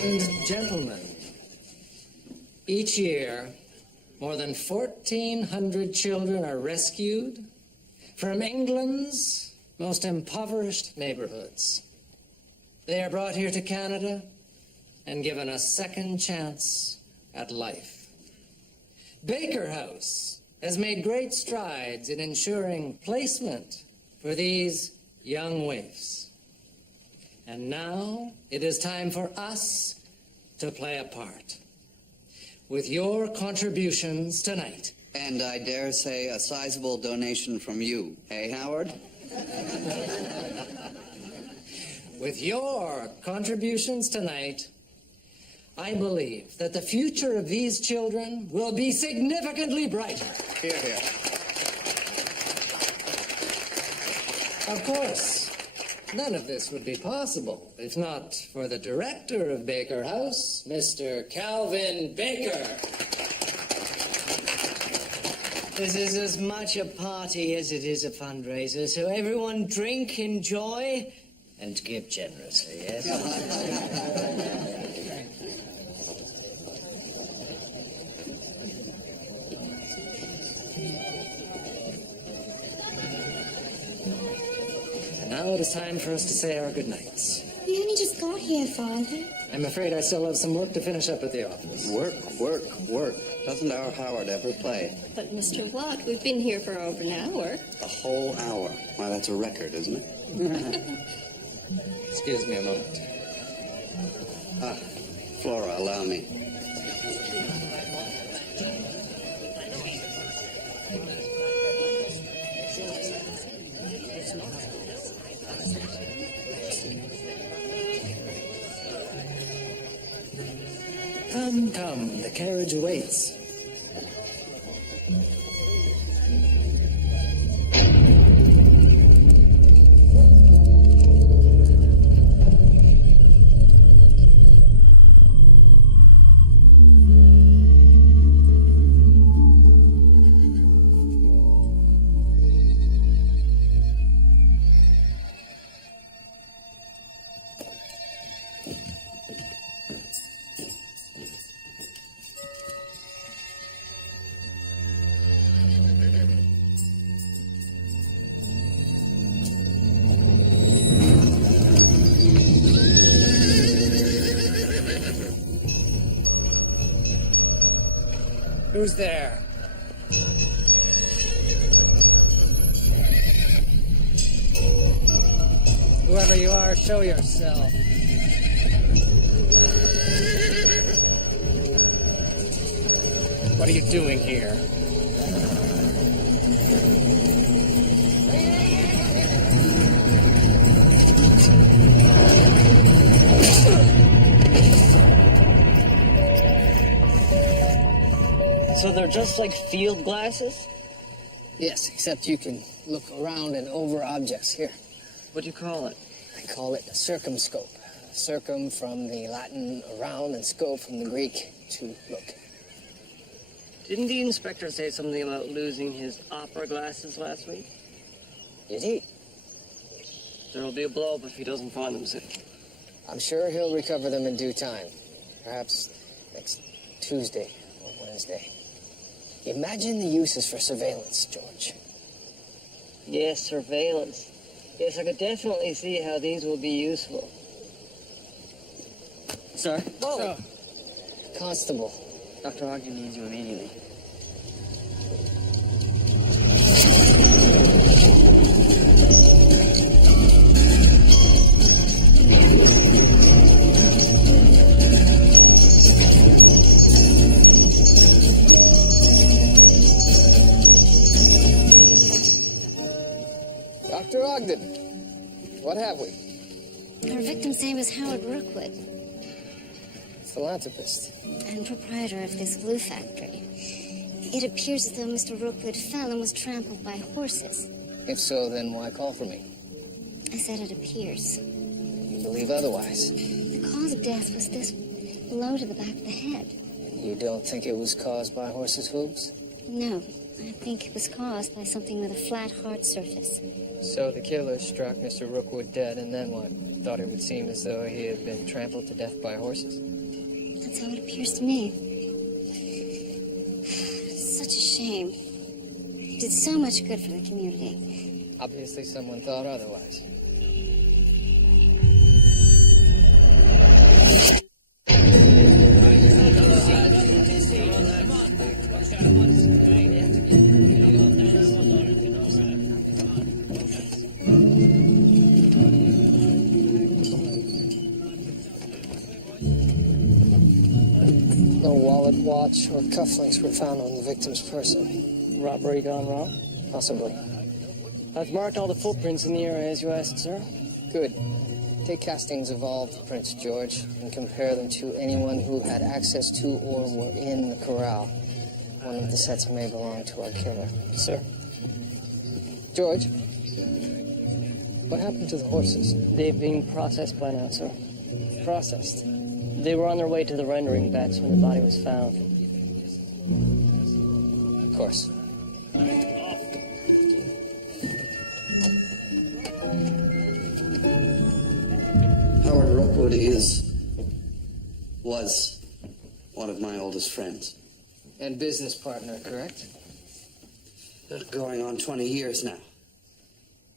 And gentlemen, each year, more than 1,400 children are rescued from England's most impoverished neighborhoods. They are brought here to Canada and given a second chance at life. Baker House has made great strides in ensuring placement for these young waifs. And now it is time for us to play a part. With your contributions tonight. And I dare say a sizable donation from you, eh, Howard? With your contributions tonight, I believe that the future of these children will be significantly brighter. Hear, hear. Of course, none of this would be possible if not for the director of Baker House, Mr. Calvin Baker. This is as much a party as it is a fundraiser, so everyone drink, enjoy, and give generously, yes? And now it is time for us to say our goodnights. We only just got here, Father. I'm afraid I still have some work to finish up at the office. Work, work, work. Doesn't our Howard ever play? But, Mr. Watt, we've been here for over an hour. A whole hour. Why, that's a record, isn't it? Excuse me a moment. Flora, allow me. Come, come, the carriage awaits. Who's there? Whoever you are, show yourself. What are you doing here? So they're just like field glasses? Yes, except you can look around and over objects. Here, What do you call it? I call it a circumscope. Circum from the Latin around and scope from the Greek to look. Didn't the inspector say something about losing his opera glasses last week? Did he? There'll be a blow-up if he doesn't find them soon. I'm sure he'll recover them in due time. Perhaps next Tuesday or Wednesday. Imagine the uses for surveillance, George. Yes, surveillance. Yes, I could definitely see how these will be useful. Sir? Whoa! Constable. Dr. Ogden needs you immediately. Dr. Ogden, what have we? Our victim's name is Howard Rookwood, Philanthropist. and proprietor of this glue factory. It appears as though Mr. Rookwood fell and was trampled by horses. If so, then why call for me? I said it appears. You believe otherwise. The cause of death was this blow to the back of the head. You don't think it was caused by horses' hooves? No, I think it was caused by something with a flat, hard surface. So the killer struck Mr. Rookwood dead, and then what? Thought it would seem as though he had been trampled to death by horses. That's how it appears to me. It's such a shame. He did so much good for the community. Obviously someone thought otherwise. No wallet, watch, or cufflinks were found on the victim's person. Robbery gone wrong? Possibly. I've marked all the footprints in the area as you asked, sir. Good. Take Castings' evolved prints, George, and compare them to anyone who had access to or were in the corral. One of the sets may belong to our killer. Sir. George, what happened to the horses? They've been processed by now, sir. Processed. They were on their way to the rendering vats when the body was found. Of course. Howard Rookwood was one of my oldest friends. And business partner, correct? Going on 20 years now.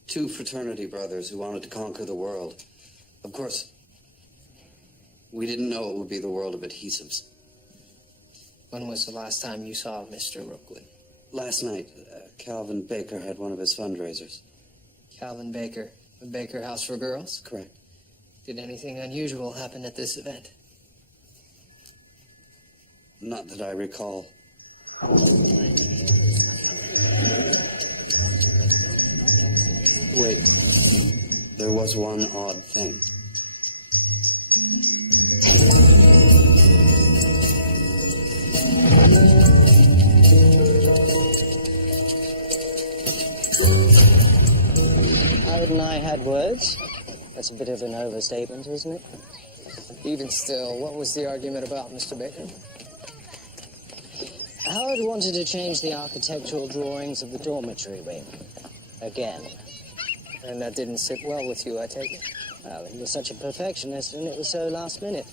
Two fraternity brothers who wanted to conquer the world. Of course, we didn't know it would be the world of adhesives. When was the last time you saw Mr. Rookwood? Last night, Calvin Baker had one of his fundraisers. Calvin Baker, the Baker House for Girls? Correct. Did anything unusual happen at this event? Not that I recall. Wait. There was one odd thing. Howard and I had words. That's a bit of an overstatement, isn't it? Even still, what was the argument about, Mr. Baker? Howard wanted to change the architectural drawings of the dormitory wing. Again. And that didn't sit well with you, I take it? Well, he was such a perfectionist, and it was so last minute.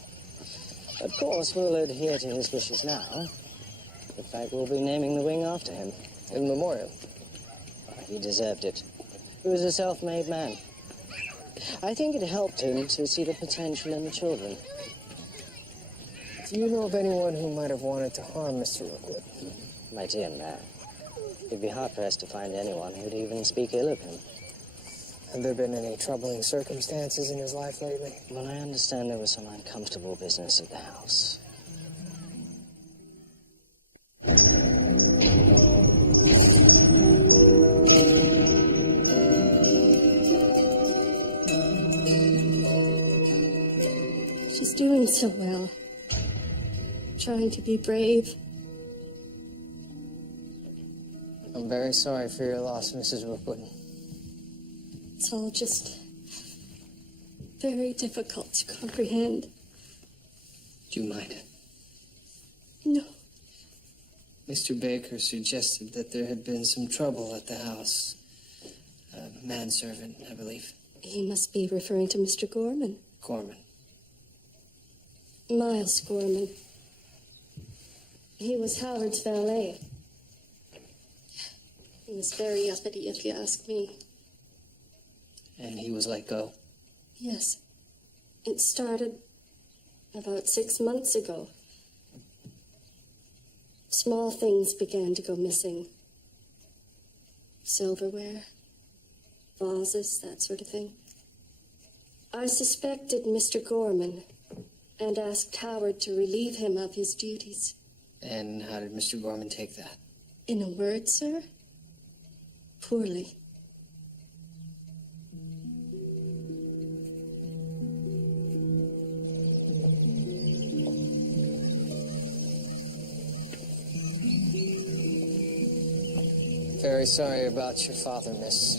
Of course, we'll adhere to his wishes now. In fact, we'll be naming the wing after him. In memoriam. He deserved it. He was a self-made man. I think it helped him to see the potential in the children. Do you know of anyone who might have wanted to harm Mr. Rookwood? My dear man, you'd be hard-pressed to find anyone who'd even speak ill of him. Have there been any troubling circumstances in his life lately? Well, I understand there was some uncomfortable business at the house. She's doing so well. Trying to be brave. I'm very sorry for your loss, Mrs. Rookwood. It's all just very difficult to comprehend. Do you mind? No. Mr. Baker suggested that there had been some trouble at the house. A manservant, I believe. He must be referring to Mr. Gorman. Gorman. Miles Gorman. He was Howard's valet. He was very uppity, if you ask me. And he was let go. Yes. It started about 6 months ago. Small things began to go missing. Silverware, vases, that sort of thing. I suspected Mr. Gorman and asked Howard to relieve him of his duties. And how did Mr. Gorman take that? In a word, sir? Poorly. Very sorry about your father, miss.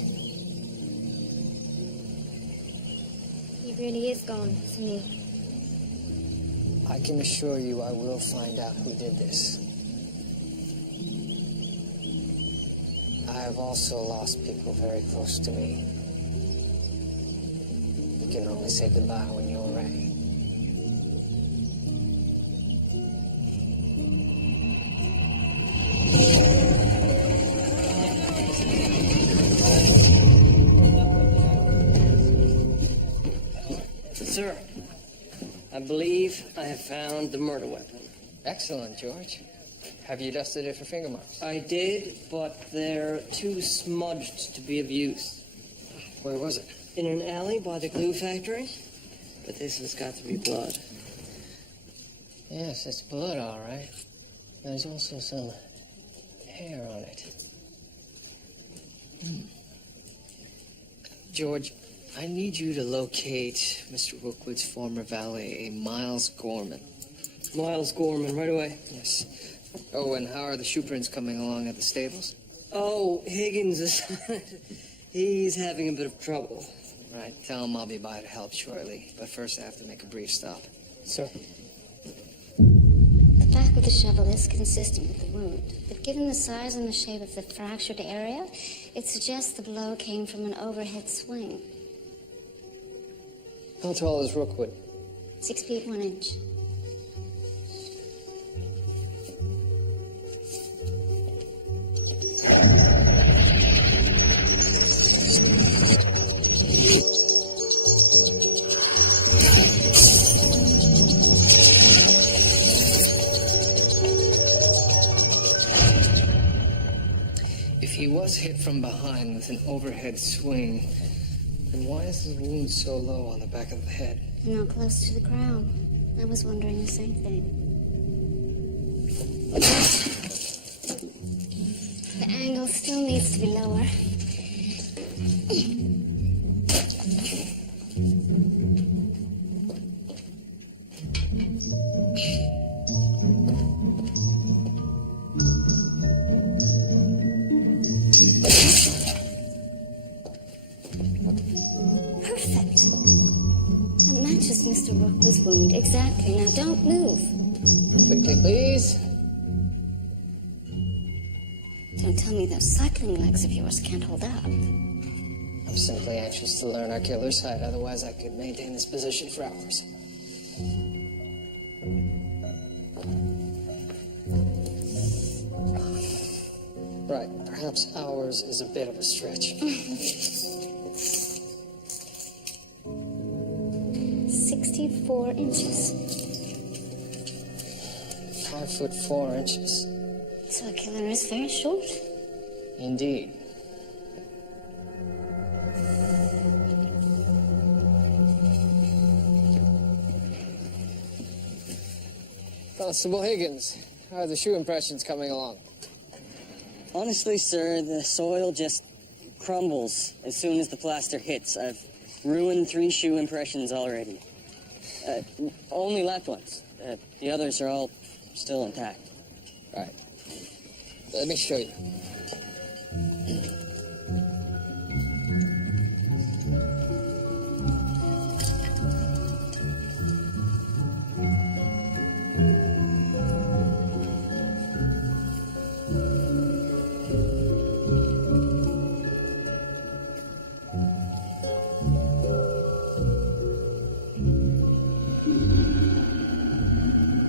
He really is gone, isn't he? I can assure you I will find out who did this. I have also lost people very close to me. can only say goodbye when you're ready. Sir, I believe I have found the murder weapon. Excellent, George. Have you dusted it for finger marks? I did, but they're too smudged to be of use. Where was it? In an alley by the glue factory. But this has got to be blood. Yes, it's blood, all right. There's also some hair on it. George, I need you to locate Mr. Rookwood's former valet, Miles Gorman. Miles Gorman, right away. Yes. Oh, and how are the shoe prints coming along at the stables? Oh, Higgins is... he's having a bit of trouble. Right, tell him I'll be by to help shortly. But first I have to make a brief stop. Sir. The back of the shovel is consistent with the wound, but given the size and the shape of the fractured area, it suggests the blow came from an overhead swing. How tall is Rookwood? 6 feet 1 inch. If he was hit from behind with an overhead swing, then why is the wound so low on the back of the head? Not close to the crown. I was wondering the same thing. The angle still needs to be lower. Perfect. That matches Mr. Rookwood's wound exactly. Now don't move. Quickly, please. Don't tell me those cycling legs of yours can't hold up. I'm simply anxious to learn our killer's height, otherwise I could maintain this position for hours. Right, perhaps hours is a bit of a stretch. 64 inches. 5 foot 4 inches. So a killer is very short. Indeed. Constable Higgins, how are the shoe impressions coming along? Honestly, sir, the soil just crumbles as soon as the plaster hits. I've ruined 3 shoe impressions already. Only left ones. The others are all still intact. Right. Let me show you.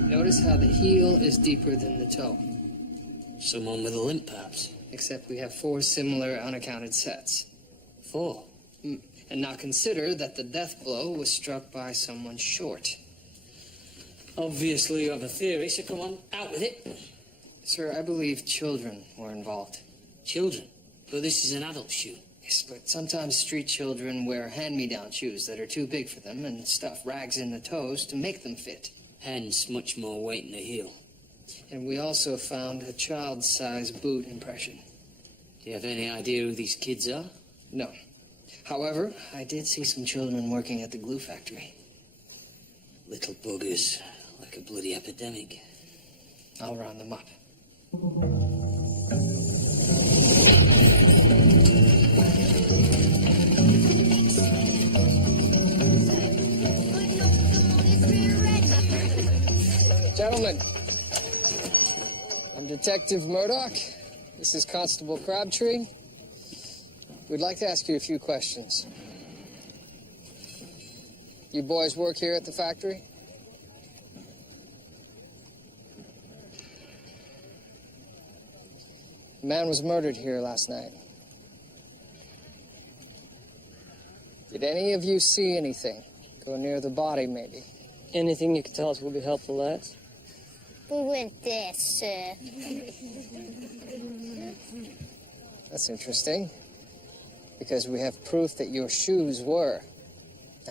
Notice how the heel is deeper than the toe. Someone with a limp, perhaps. Except we have 4 similar unaccounted sets. 4. And now consider that the death blow was struck by someone short. Obviously you have a theory, so come on, out with it. Sir, I believe children were involved. Children? But this is an adult shoe. Yes, but sometimes street children wear hand-me-down shoes that are too big for them and stuff rags in the toes to make them fit. Hence, much more weight in the heel. And we also found a child-sized boot impression. Do you have any idea who these kids are? No. However, I did see some children working at the glue factory. Little buggers, like a bloody epidemic. I'll round them up. Gentlemen, I'm Detective Murdoch. This is Constable Crabtree. We'd like to ask you a few questions. You boys work here at the factory? A man was murdered here last night. Did any of you see anything? Go near the body, maybe? Anything you can tell us will be helpful, lads. We went there, sir. That's interesting, because we have proof that your shoes were.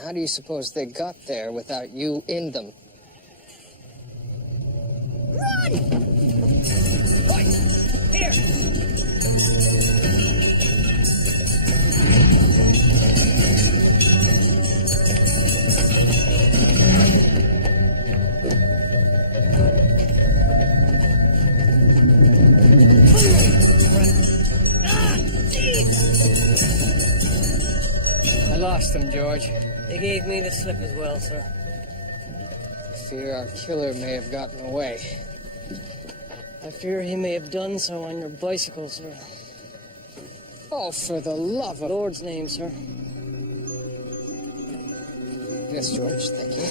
How do you suppose they got there without you in them? Run! Oi! Here! I lost them, George. They gave me the slip as well, sir. I fear our killer may have gotten away. I fear he may have done so on your bicycle, sir. Oh, for the love of... Lord's name, sir. Yes, George, thank you.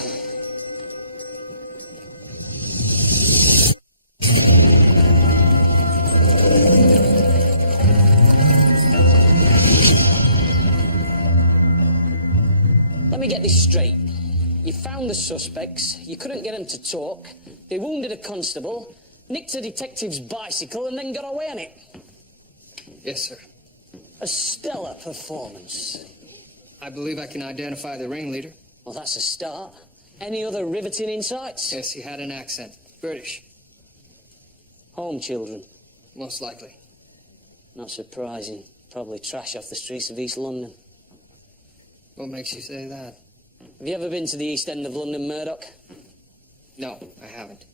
Let me get this straight. You found the suspects, you couldn't get them to talk, they wounded a constable, nicked a detective's bicycle, and then got away on it. Yes, sir. A stellar performance. I believe I can identify the ringleader. Well, that's a start. Any other riveting insights? Yes, he had an accent. British, Home children. most likely. Not surprising. Probably trash off the streets of East London. What makes you say that? Have you ever been to the East End of London, Murdoch? No, I haven't.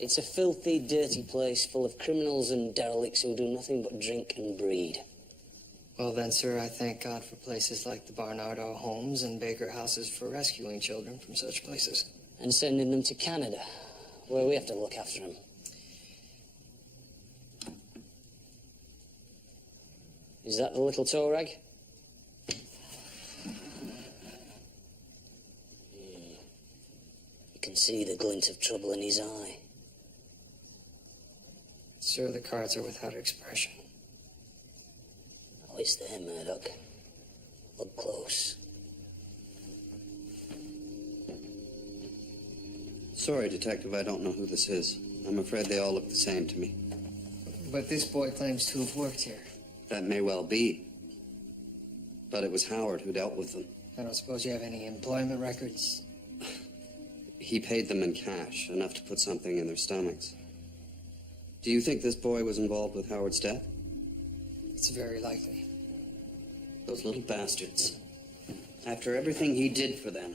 It's a filthy, dirty place full of criminals and derelicts who do nothing but drink and breed. Well then, sir, I thank God for places like the Barnardo homes and Baker houses for rescuing children from such places. And sending them to Canada, where we have to look after them. Is that the little toe rag? You can see the glint of trouble in his eye. Sir, the cards are without expression. Oh, it's there, Murdoch. Look close. Sorry, Detective, I don't know who this is. I'm afraid they all look the same to me. But this boy claims to have worked here. That may well be. But it was Howard who dealt with them. I don't suppose you have any employment records? He paid them in cash, enough to put something in their stomachs. Do you think this boy was involved with Howard's death? It's very likely. Those little bastards. After everything he did for them.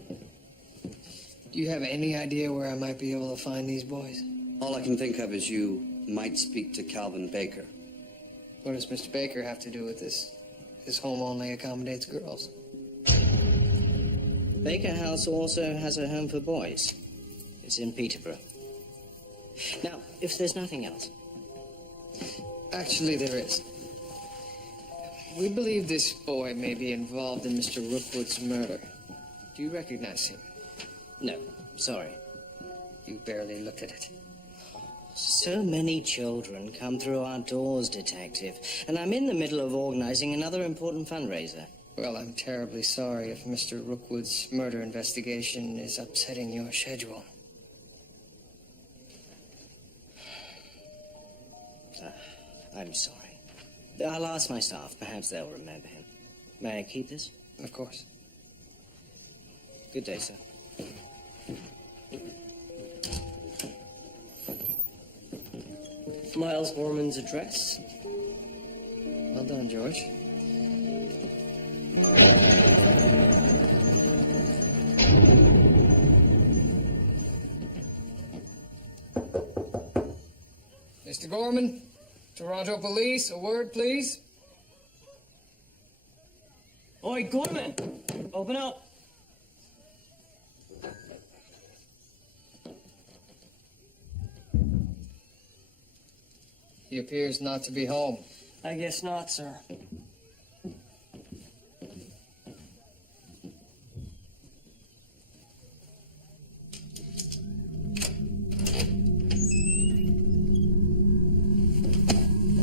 Do you have any idea where I might be able to find these boys? All I can think of is you might speak to Calvin Baker. What does Mr. Baker have to do with this? His home only accommodates girls. Baker House also has a home for boys. It's in Peterborough. Now, if there's nothing else. Actually, there is. We believe this boy may be involved in Mr. Rookwood's murder. Do you recognize him? No, sorry. You barely looked at it. So many children come through our doors, Detective, and I'm in the middle of organizing another important fundraiser. Well, I'm terribly sorry if Mr. Rookwood's murder investigation is upsetting your schedule. I'm sorry. I'll ask my staff. Perhaps they'll remember him. May I keep this? Of course. Good day, sir. Miles Gorman's address. Well done, George. Mr. Gorman, Toronto Police, a word, please. Oi, Gorman! Open up! He appears not to be home. I guess not, sir.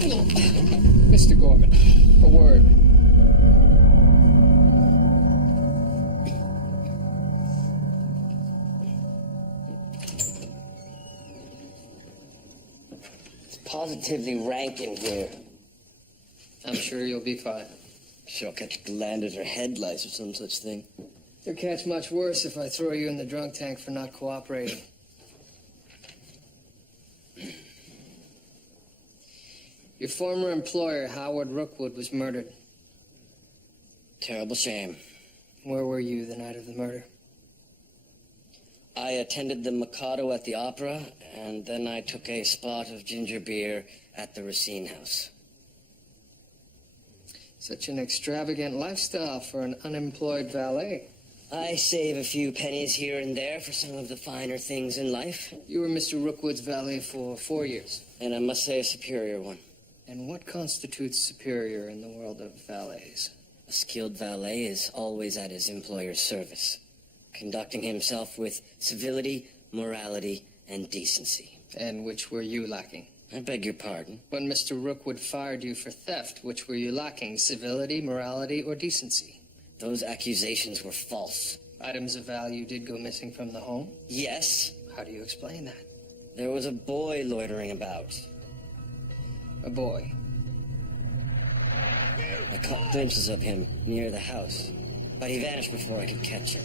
Mr. Gorman, a word. It's positively rank in here. I'm sure you'll be fine. She'll catch glanders or head lice or some such thing. You'll catch much worse if I throw you in the drunk tank for not cooperating. Your former employer, Howard Rookwood, was murdered. Terrible shame. Where were you the night of the murder? I attended the Mikado at the Opera, and then I took a spot of ginger beer at the Racine House. Such an extravagant lifestyle for an unemployed valet. I save a few pennies here and there for some of the finer things in life. You were Mr. Rookwood's valet for 4 years. And I must say a superior one. And what constitutes superior in the world of valets? A skilled valet is always at his employer's service, conducting himself with civility, morality, and decency. And which were you lacking? I beg your pardon? When Mr. Rookwood fired you for theft, which were you lacking? Civility, morality, or decency? Those accusations were false. Items of value did go missing from the home? Yes. How do you explain that? There was a boy loitering about. A boy? I caught glimpses of him near the house, but he vanished before I could catch him.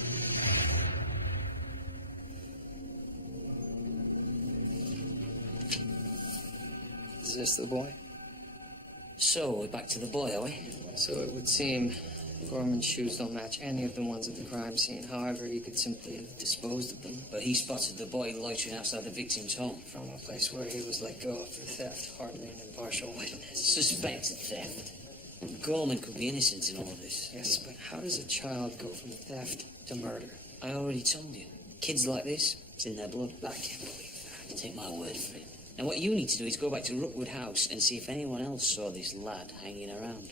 Is this the boy? So, we're back to the boy, are we? So it would seem Gorman's shoes don't match any of the ones at the crime scene. However, he could simply have disposed of them. But he spotted the boy loitering outside the victim's home. From a place where he was let go for theft, hardly an impartial witness. Suspected theft. Gorman could be innocent in all of this. Yes, but how does a child go from theft to murder? I already told you. Kids like this, it's in their blood. I can't believe that. Take my word for it. Now what you need to do is go back to Rookwood House and see if anyone else saw this lad hanging around.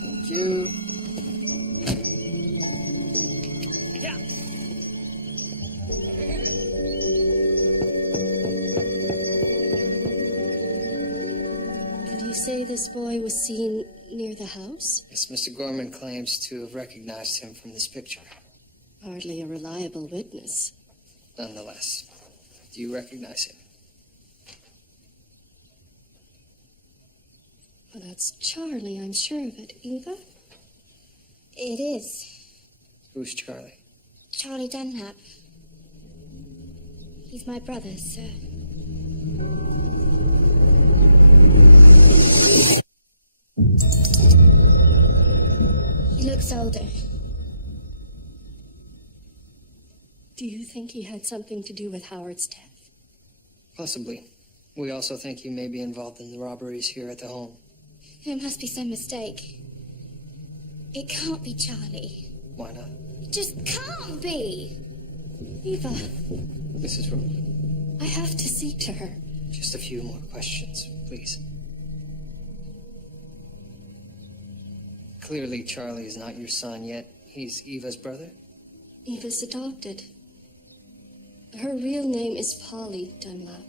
Thank you. Say this boy was seen near the house? Yes, Mr. Gorman claims to have recognized him from this picture. Hardly a reliable witness. Nonetheless, do you recognize him? Well, that's Charlie, I'm sure of it. Eva? It is. Who's Charlie? Charlie Dunlap. He's my brother, sir. He looks older. Do you think he had something to do with Howard's death? Possibly. We also think he may be involved in the robberies here at the home. There must be some mistake. It can't be Charlie. Why not? Just can't be. Eva, Mrs. Rookwood, I have to speak to her. just a few more questions, please. Clearly, Charlie is not your son, yet he's Eva's brother? Eva's adopted. Her real name is Polly Dunlap.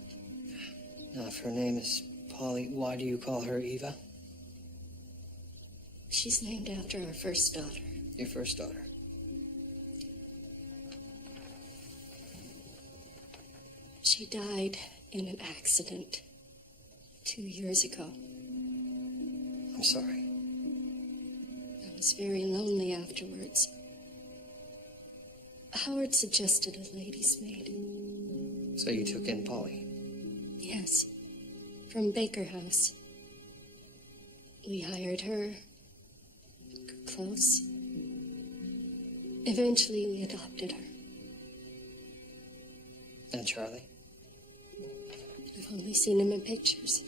Now, if her name is Polly, why do you call her Eva? She's named after our first daughter. Your first daughter. She died in an accident 2 years ago. I'm sorry. I was very lonely afterwards. Howard suggested a lady's maid. So you took in Polly? Yes, from Baker House. We hired her, got close. Eventually, we adopted her. And Charlie? I've only seen him in pictures.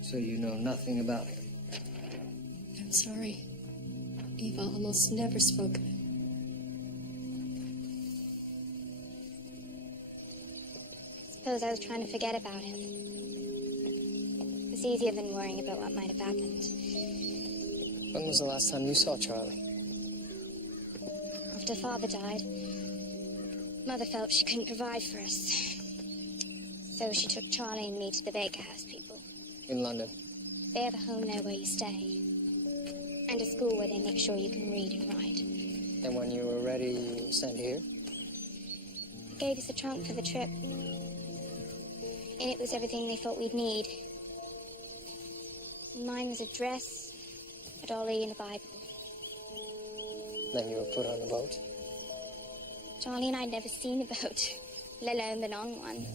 So you know nothing about him? I'm sorry. Eva almost never spoke of him. suppose I was trying to forget about him. It's easier than worrying about what might have happened. When was the last time you saw Charlie? After Father died, Mother felt she couldn't provide for us. So she took Charlie and me to the Baker House people. In London. They have a home there where you stay. And a school where they make sure you can read and write. And when you were ready, you were sent here? They gave us a trunk for the trip. In it was everything they thought we'd need. And mine was a dress, a dolly, and a Bible. Then you were put on the boat? Charlie and I had never seen a boat, let alone been on one.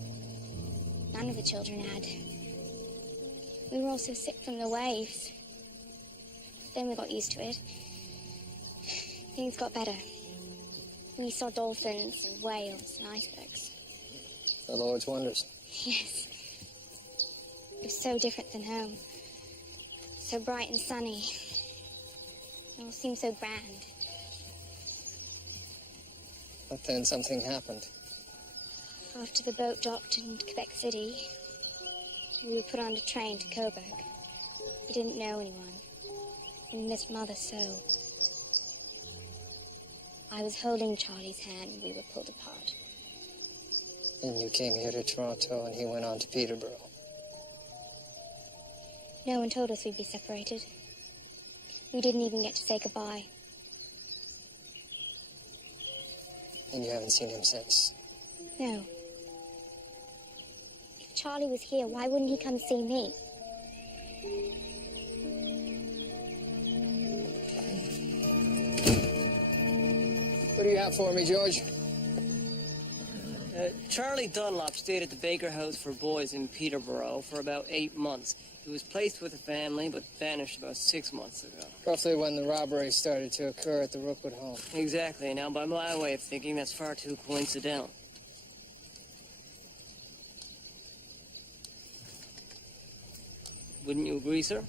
None of the children had. We were all so sick from the waves. Then we got used to it. Things got better. We saw dolphins and whales and icebergs. The Lord's wonders. Yes. It was so different than home. So bright and sunny. It all seemed so grand. But then something happened. After the boat docked in Quebec City, we were put on a train to Coburg. We didn't know anyone. We missed Mother so. I was holding Charlie's hand and we were pulled apart. And you came here to Toronto and he went on to Peterborough. No one told us we'd be separated. We didn't even get to say goodbye. And you haven't seen him since? No. If Charlie was here, why wouldn't he come see me? What do you have for me, George? Charlie Dunlop stayed at the Baker House for Boys in Peterborough for about 8 months. He was placed with a family, but vanished about 6 months ago. Roughly when the robbery started to occur at the Rookwood home. Exactly. Now, by my way of thinking, that's far too coincidental. Wouldn't you agree, sir?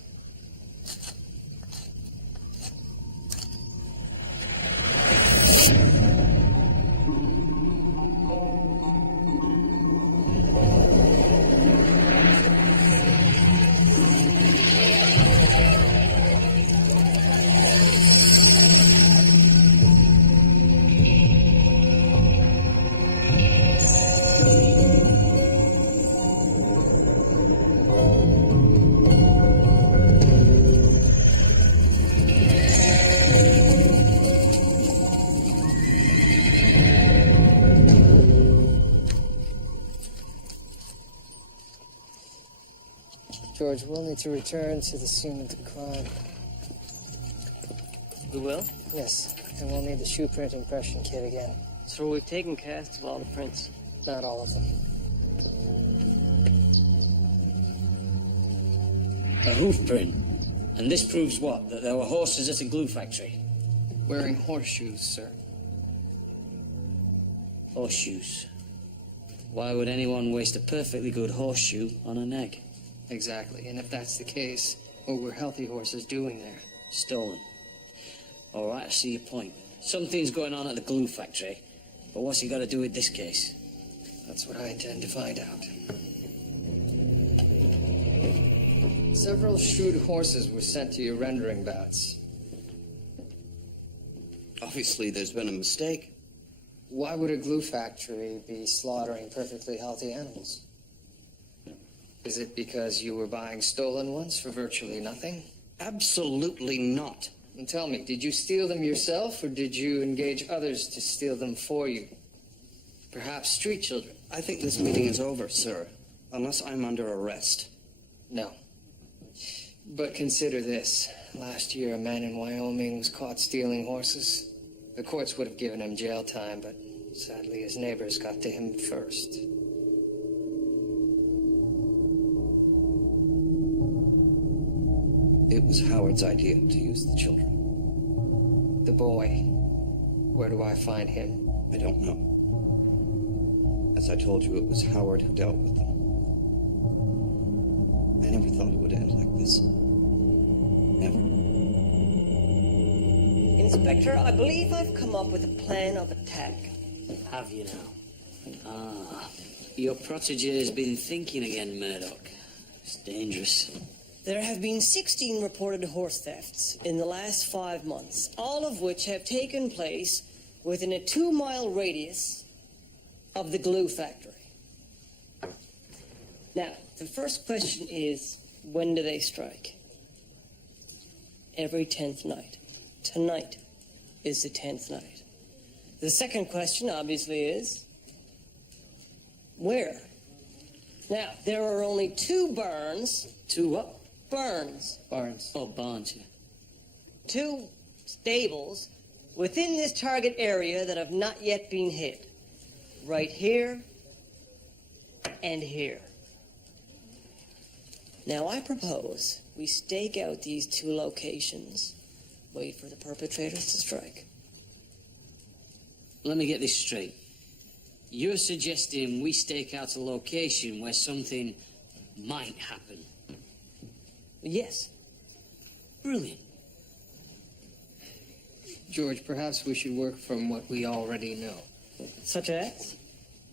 George, we'll need to return to the scene of the crime. We will? Yes, and we'll need the shoe print impression kit again. So we've taken casts of all the prints. Not all of them. A hoof print. And this proves what? That there were horses at a glue factory? Wearing horseshoes, sir. Horseshoes. Why would anyone waste a perfectly good horseshoe on an egg? Exactly, and if that's the case, what were healthy horses doing there? Stolen. All right, I see your point. Something's going on at the glue factory, but what's he got to do with this case? That's what I intend to find out. Several shoed horses were sent to your rendering bouts. Obviously, there's been a mistake. Why would a glue factory be slaughtering perfectly healthy animals? Is it because you were buying stolen ones for virtually nothing? Absolutely not. And tell me, did you steal them yourself, or did you engage others to steal them for you? Perhaps street children? I think this meeting is over, sir. Unless I'm under arrest. No. But consider this. Last year, a man in Wyoming was caught stealing horses. The courts would have given him jail time, but sadly his neighbors got to him first. It was Howard's idea to use the children. The boy. Where do I find him? I don't know. As I told you, it was Howard who dealt with them. I never thought it would end like this. Never. Inspector, I believe I've come up with a plan of attack. Have you now? Ah. Your protege has been thinking again, Murdoch. It's dangerous. There have been 16 reported horse thefts in the last 5 months, all of which have taken place within a 2-mile radius of the glue factory. Now, the first question is, when do they strike? Every 10th night. Tonight is the 10th night. The second question, obviously, is, where? Now, there are only 2 barns. 2 what? Barns. Barnes. Oh, barns, yeah. 2 stables within this target area that have not yet been hit. Right here and here. Now, I propose we stake out these 2 locations, wait for the perpetrators to strike. Let me get this straight. You're suggesting we stake out a location where something might happen. Yes. Brilliant. George, perhaps we should work from what we already know. Such as?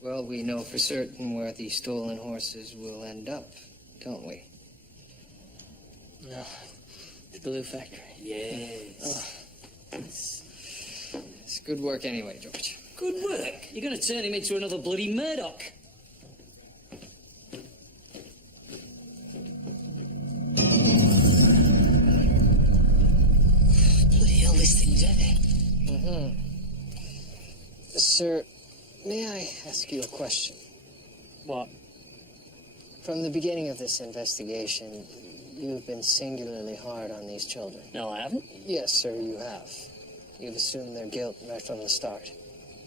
Well, we know for certain where these stolen horses will end up, don't we? No. The glue factory. Yes. It's good work anyway, George. Good work. You're going to turn him into another bloody Murdoch. Bloody hell, this thing's heavy. Sir, may I ask you a question? What? From the beginning of this investigation, you've been singularly hard on these children. No, I haven't. Yes, sir, you have. You've assumed their guilt right from the start.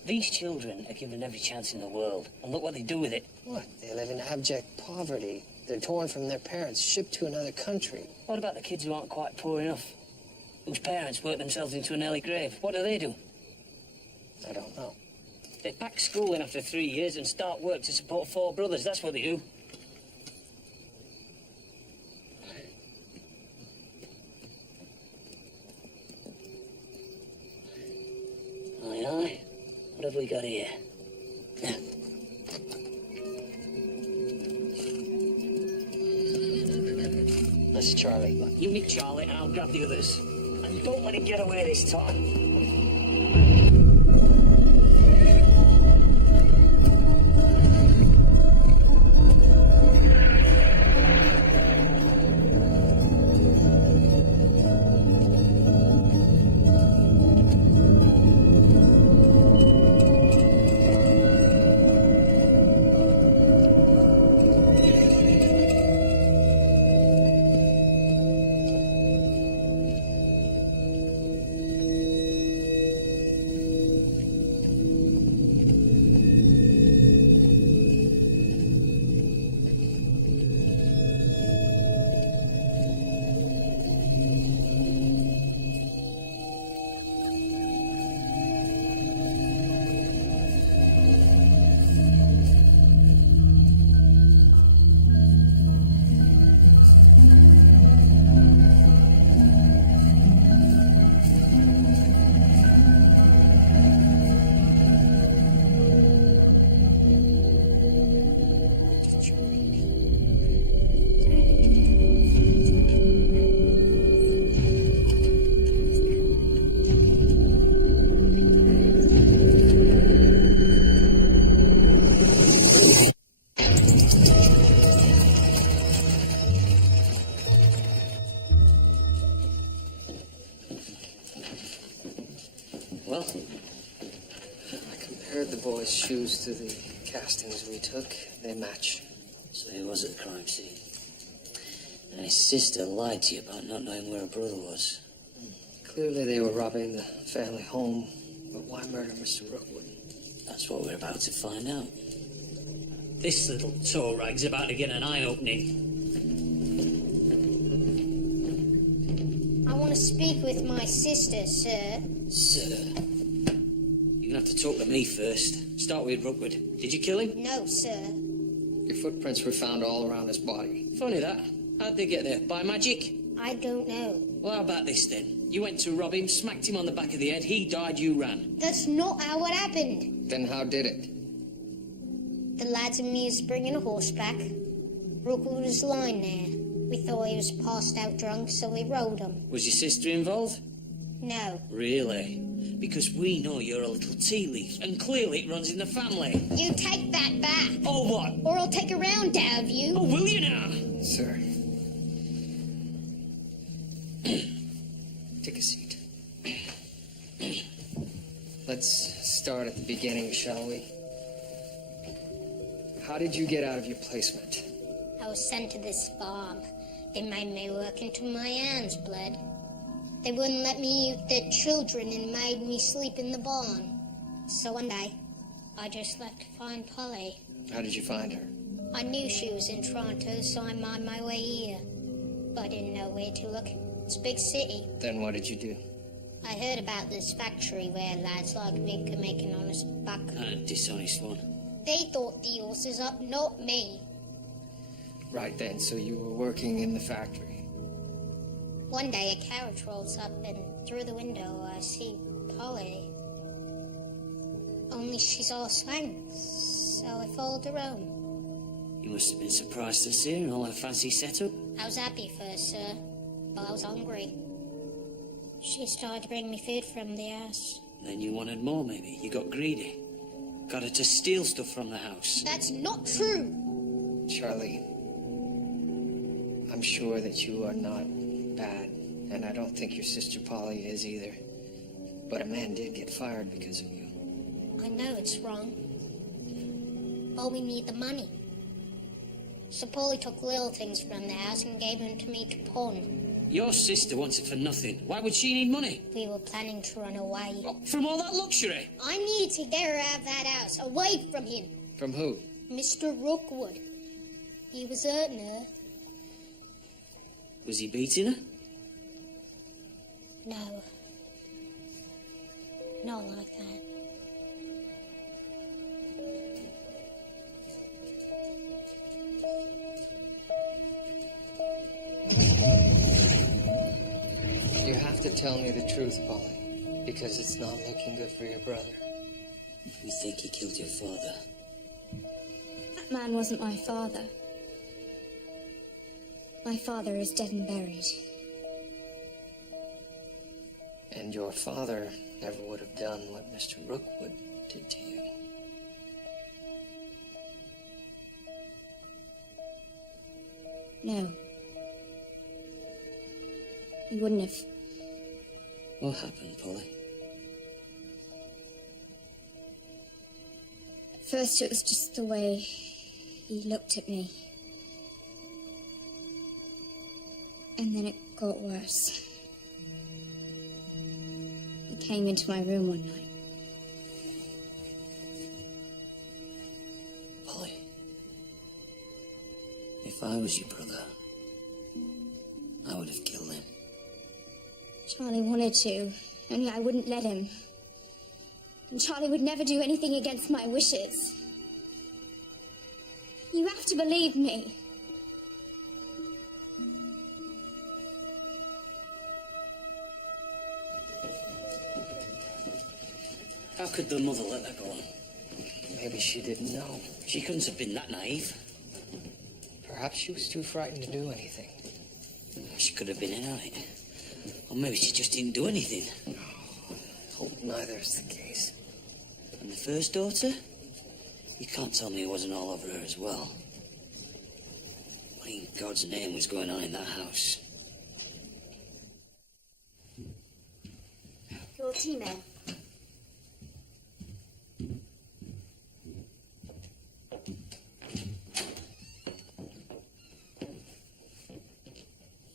These children are given every chance in the world, and look what they do with it. What? They live in abject poverty. They're torn from their parents, shipped to another country. What about the kids who aren't quite poor enough? Whose parents work themselves into an early grave? What do? I don't know. They pack schooling after 3 years and start work to support 4 brothers. That's what they do. Aye, aye. What have we got here? That's Charlie. You meet Charlie and I'll grab the others. And don't let him get away this time. Well, I compared the boys' shoes to the castings we took. They match. so he was at the crime scene. And his sister lied to you about not knowing where her brother was. Clearly they were robbing the family home. But why murder Mr. Rookwood? That's what we're about to find out. This little toe rag's about to get an eye-opening. I want to speak with my sister, sir. Sir? You're gonna have to talk to me first. Start with Rookwood. Did you kill him? No, sir. Your footprints were found all around his body. Funny that. How'd they get there? By magic? I don't know. Well, how about this then? You went to rob him, smacked him on the back of the head, he died, you ran. That's not how it happened. Then how did it? The lads and me was bringing a horse back. Rookwood was lying there. We thought he was passed out drunk, so we rode him. Was your sister involved? No. Really? Because we know you're a little tea leaf, and clearly it runs in the family. You take that back. Oh, what? Or I'll take a round out of you. Oh, will you now? Sir. Take a seat. Let's start at the beginning, shall we? How did you get out of your placement? I was sent to this farm. They made me work until my hands bled. They wouldn't let me eat their children and made me sleep in the barn. So one day, I just left to find Polly. How did you find her? I knew she was in Toronto, so I made my way here. But I didn't know where to look. It's a big city. Then what did you do? I heard about this factory where lads like me could make an honest buck. A dishonest one. They thought the horses up, not me. Right then, so you were working in the factory. One day a carriage rolls up and through the window I see Polly. Only she's all swank, so I followed her home. You must have been surprised to see her in all her fancy setup. I was happy first, sir, but I was hungry. She started to bring me food from the house. Then you wanted more, maybe. You got greedy. Got her to steal stuff from the house. That's not true! Charlie, I'm sure that you are not bad, and I don't think your sister Polly is either. But a man did get fired because of you. I know it's wrong. But we need the money. So Polly took little things from the house and gave them to me to pawn. Your sister wants it for nothing. Why would she need money? We were planning to run away. Oh, from all that luxury? I needed to get her out of that house, away from him. From who? Mr. Rookwood. He was hurting her. Was he beating her? No. Not like that. You have to tell me the truth, Polly, because it's not looking good for your brother. We think he killed your father. That man wasn't my father. My father is dead and buried. And your father never would have done what Mr. Rookwood did to you. No. He wouldn't have. What happened, Polly? At first it was just the way he looked at me. And then it got worse. He came into my room one night. Polly, if I was your brother, I would have killed him. Charlie wanted to, only I wouldn't let him. And Charlie would never do anything against my wishes. You have to believe me. How could the mother let that go on? Maybe she didn't know. She couldn't have been that naive. Perhaps she was too frightened to do anything. She could have been in on it. Or maybe she just didn't do anything. Hope neither is the case. And the first daughter? You can't tell me it wasn't all over her as well. What in God's name was going on in that house? Your tea, man.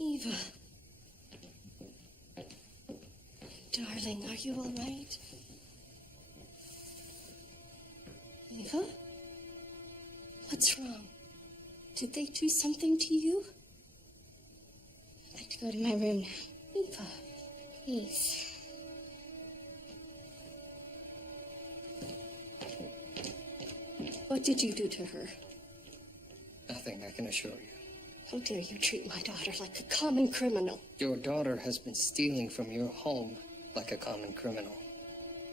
Eva. Darling, are you all right? Eva? What's wrong? Did they do something to you? I'd like to go to my room now. Eva. Please. What did you do to her? Nothing, I can assure you. How dare you treat my daughter like a common criminal? Your daughter has been stealing from your home like a common criminal.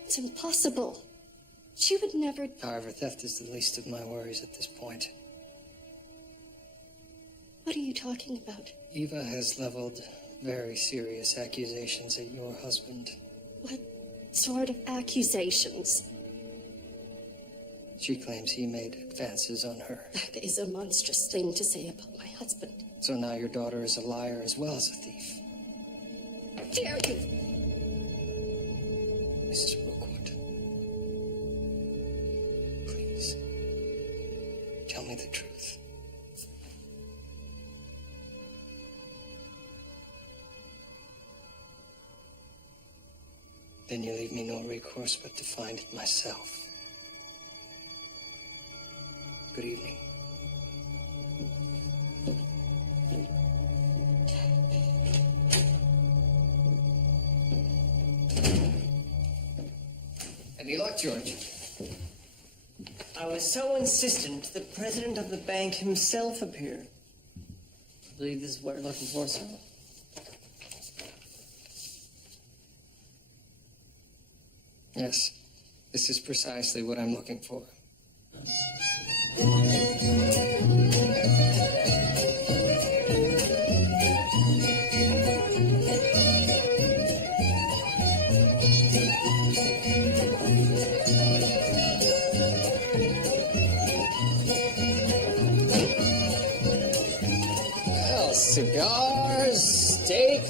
It's impossible. She would never... However, theft is the least of my worries at this point. What are you talking about? Eva has leveled very serious accusations at your husband. What sort of accusations? She claims he made advances on her. That is a monstrous thing to say about my husband. So now your daughter is a liar as well as a thief. Dare you! Mrs. Rookwood, please, tell me the truth. Then you leave me no recourse but to find it myself. Good evening. Any luck, George? I was so insistent, the president of the bank himself appeared. I believe this is what you're looking for, sir? Yes, this is precisely what I'm looking for. Well, cigars, steak,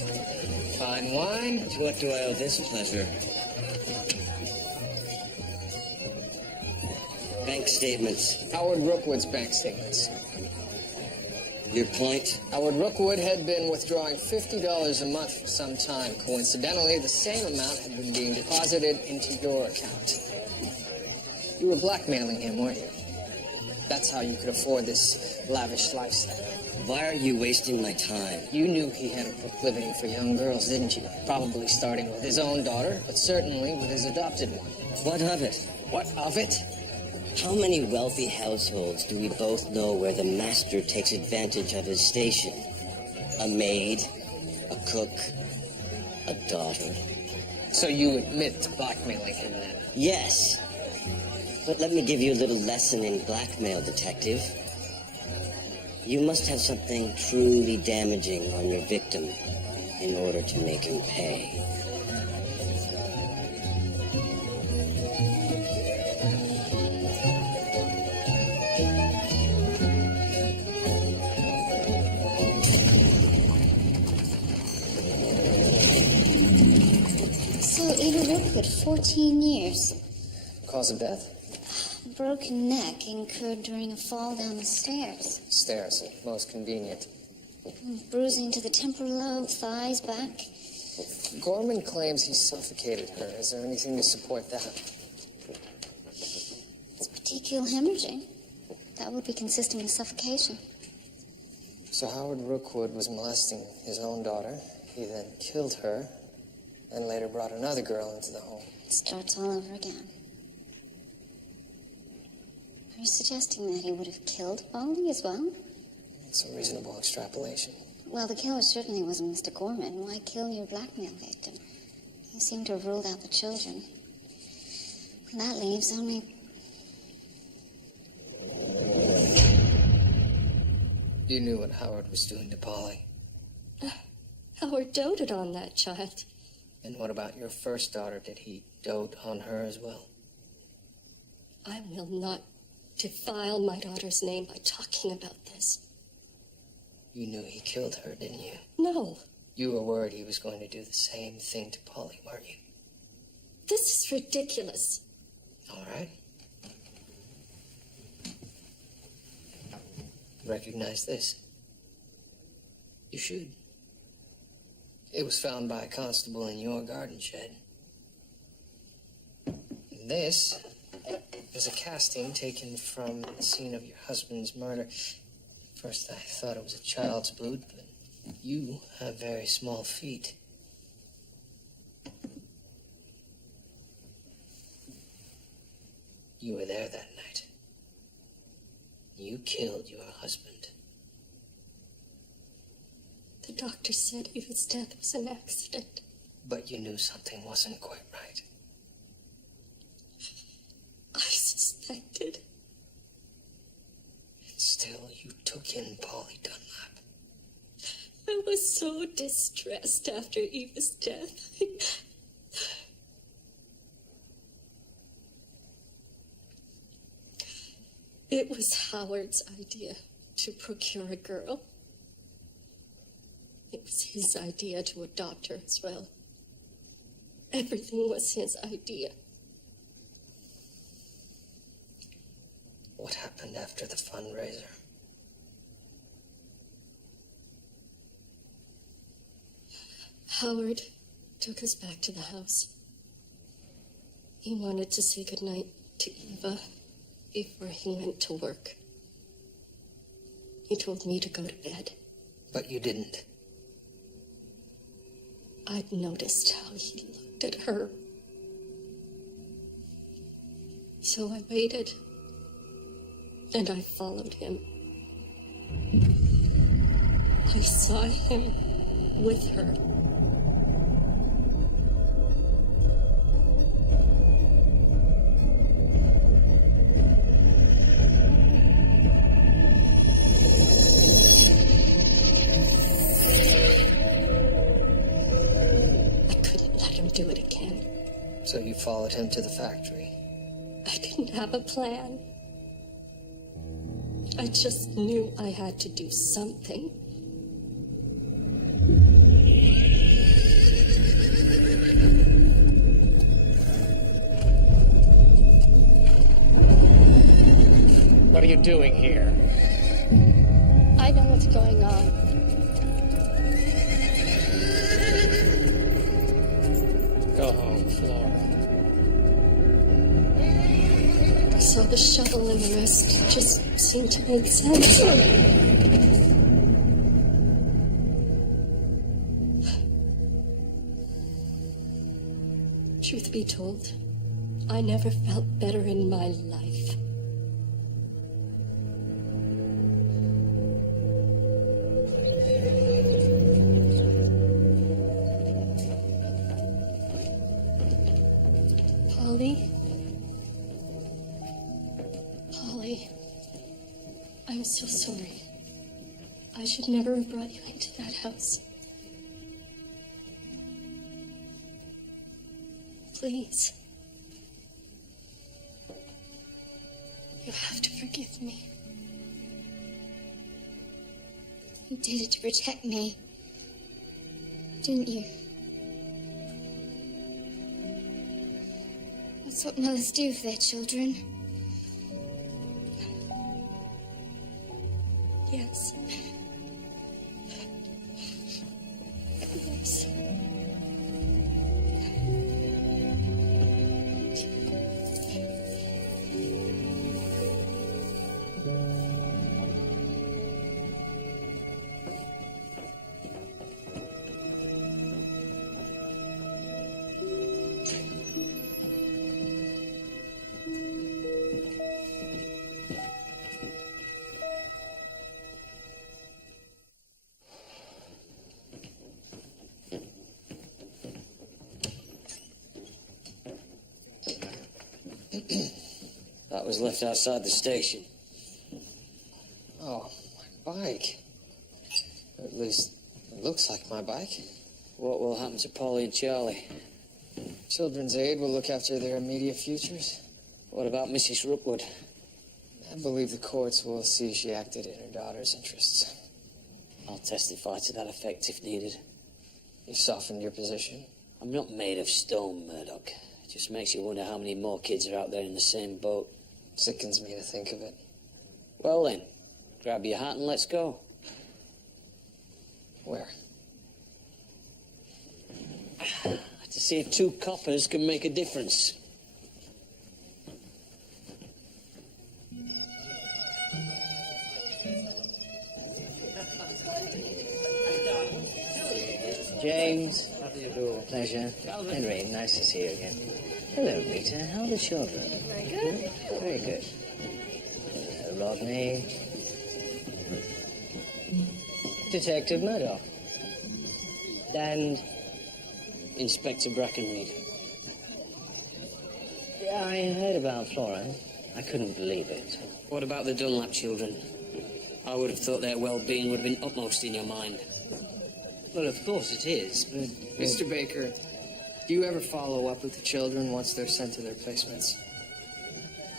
fine wine. To what do I owe this pleasure? Bank statements. Howard Rookwood's bank statements. Your point? Howard Rookwood had been withdrawing $50 a month for some time. Coincidentally, the same amount had been being deposited into your account. You were blackmailing him, weren't you? That's how you could afford this lavish lifestyle. Why are you wasting my time? You knew he had a proclivity for young girls, didn't you? Probably starting with his own daughter, but certainly with his adopted one. What of it? What of it? How many wealthy households do we both know where the master takes advantage of his station? A maid, a cook, a daughter. So you admit to blackmailing him then? Yes. But let me give you a little lesson in blackmail, detective. You must have something truly damaging on your victim in order to make him pay. So, Eva Rookwood, 14 years. Cause of death? Broken neck incurred during a fall down the stairs. Stairs, most convenient. Bruising to the temporal lobe, thighs, back. Gorman claims he suffocated her. Is there anything to support that? It's petechial hemorrhaging. That would be consistent with suffocation. So Howard Rookwood was molesting his own daughter. He then killed her, and later brought another girl into the home. It starts all over again. Are you suggesting that he would have killed Polly as well? It's a reasonable extrapolation. Well, the killer certainly wasn't Mr. Gorman. Why kill your blackmail victim? You seem to have ruled out the children. And that leaves only... You knew what Howard was doing to Polly. Howard doted on that child. And what about your first daughter? Did he dote on her as well? I will not defile my daughter's name by talking about this. You knew he killed her, didn't you? No. You were worried he was going to do the same thing to Polly, weren't you? This is ridiculous. All right. Recognize this? You should. It was found by a constable in your garden shed. And this is a casting taken from the scene of your husband's murder. First, I thought it was a child's boot, but you have very small feet. You were there that night. You killed your husband. The doctor said Eva's death was an accident. But you knew something wasn't quite right. I so distressed after Eva's death. It was Howard's idea to procure a girl. It was his idea to adopt her as well. Everything was his idea. What happened after the fundraiser? Howard took us back to the house. He wanted to say goodnight to Eva before he went to work. He told me to go to bed. But you didn't. I'd noticed how he looked at her. So I waited. And I followed him. I saw him with her. Do it again. So you followed him to the factory? I didn't have a plan. I just knew I had to do something. What are you doing here? I know what's going on. Go home, Flora. I saw the shovel and the rest just seemed to make sense. Truth be told, I never felt better in my life. Polly, I'm so sorry. I should never have brought you into that house. Please. You have to forgive me. You did it to protect me, didn't you? That's what mothers do for their children. Yes. Yes. That was left outside the station. Oh, my bike. At least it looks like my bike. What will happen to Polly and Charlie? Children's Aid will look after their immediate futures. What about Mrs. Rookwood? I believe the courts will see she acted in her daughter's interests. I'll testify to that effect if needed. You've softened your position. I'm not made of stone, Murdoch. It just makes you wonder how many more kids are out there in the same boat. Sickens me to think of it. Well then, grab your hat and let's go. Where? To see if 2 coppers can make a difference. James, how do you do? Pleasure. Henry, nice to see you again. Hello, Rita. How are the children? Very good. Very good. Rodney. Detective Murdoch. And Inspector Brackenreed. yeah, I heard about Flora. I couldn't believe it. What about the Dunlap children? I would have thought their well-being would have been upmost in your mind. Well, of course it is, but... Mr. Baker, do you ever follow up with the children once they're sent to their placements?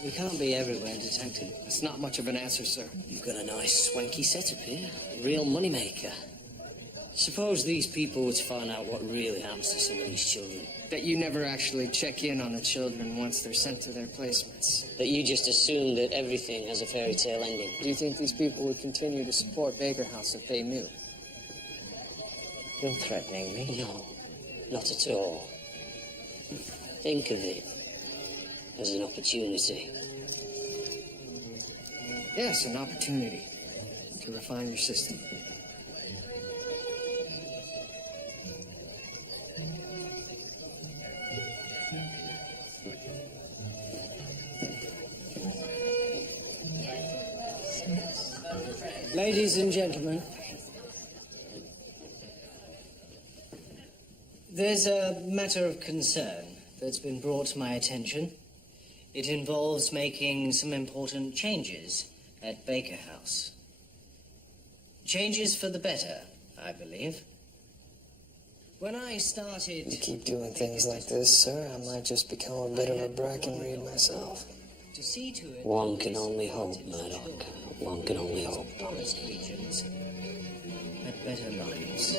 We can't be everywhere, Detective. That's not much of an answer, sir. You've got a nice swanky setup here. A real moneymaker. Suppose these people were to find out what really happens to some of these children. That you never actually check in on the children once they're sent to their placements. That you just assume that everything has a fairy tale ending. Do you think these people would continue to support Baker House if they knew? You're threatening me? No, not at all. Think of it as an opportunity. Yes, an opportunity to refine your system. Ladies and gentlemen, there's a matter of concern that's been brought to my attention. It involves making some important changes at Baker House. Changes for the better, I believe. When I started... You keep doing things like this, sir, I might just become a bit of a Brackenreed myself. To see to it... One can only hope, Murdoch. One can only hope. Forest regions had better lives.